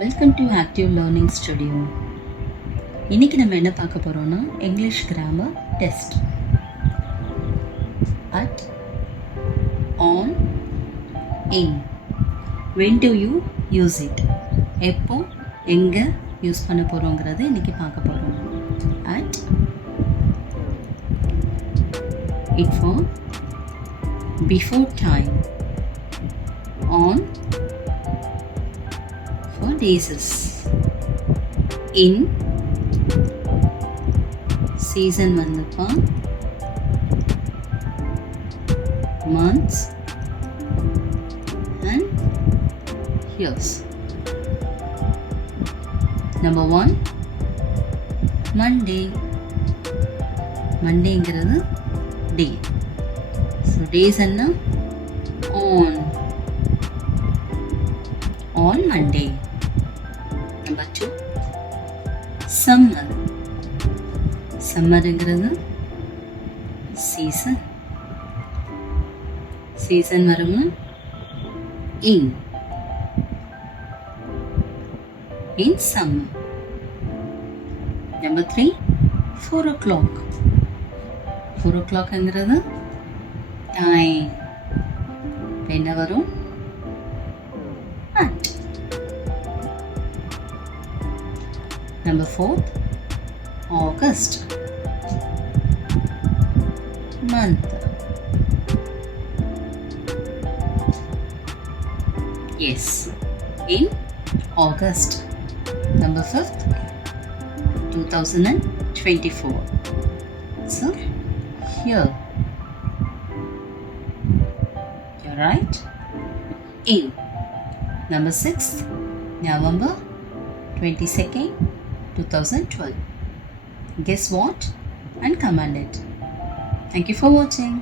Welcome to active learning studio. இன்றைக்கி நம்ம என்ன பார்க்க போகிறோம்னா English grammar test. At, on, in, when do you use it, எப்போ எங்கே யூஸ் பண்ண போகிறோங்கிறத இன்றைக்கி பார்க்க போகிறோம். அட், it for before time. On for days. In season வந்தப்பா. Months and years. Number 1, Monday. மண்டேங்கிறது டே. ஸோ டேஸ் என்ன? on Monday. Number 2, summer. சம்மருங்கிறது சீசன். சீசன் வரும்னா in summer. Number 3, 4 o'clock. 4 o'clockங்கிறது டைம். என்ன வரும்? at. Number 4, August. Month. Yes, in August. Number 5, 2024. So here you're right. In. Number 6, November 22nd, 2012. Guess what? And comment it. Thank you for watching.